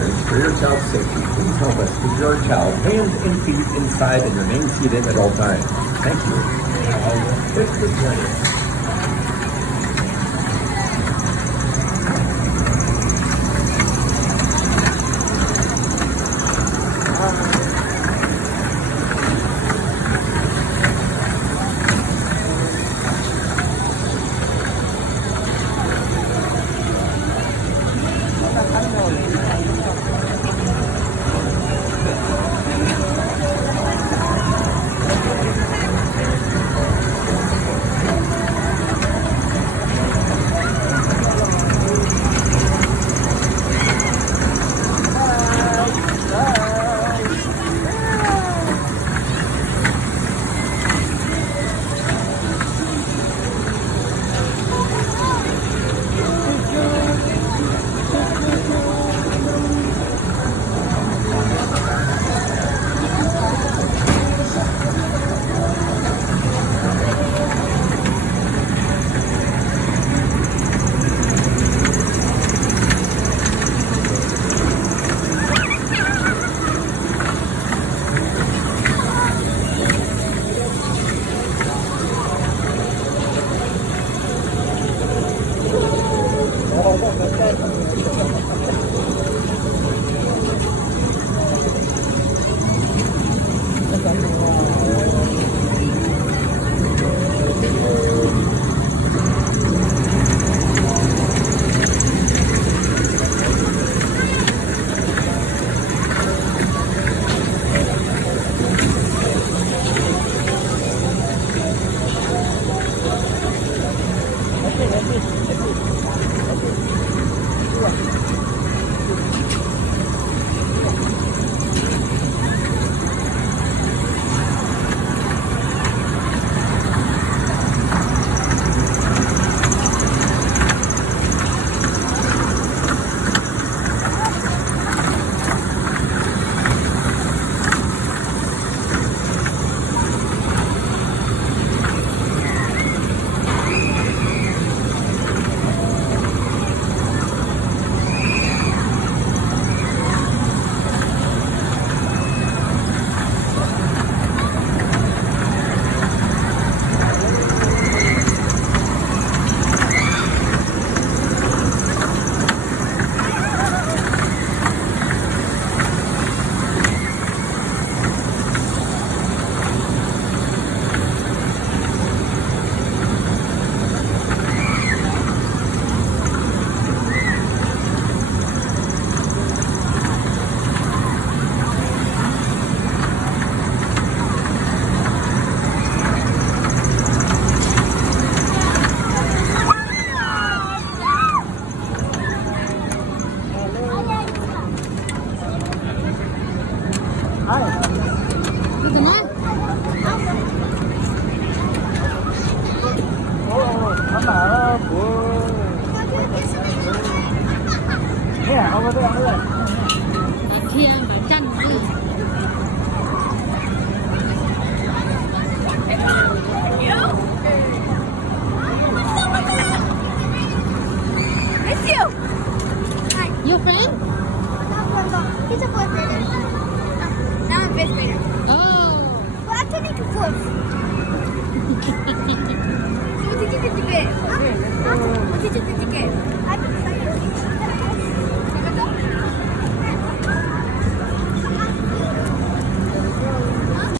parents, for your child's safety, please help us keep your child hands and feet inside and remain seated at all times. Thank you. It's the journey. Thiên và chân đi. It's you. Hi. Your friend? He's a fourth grader. Now I'm fifth grader. Oh. Well, I'm turning to fourth.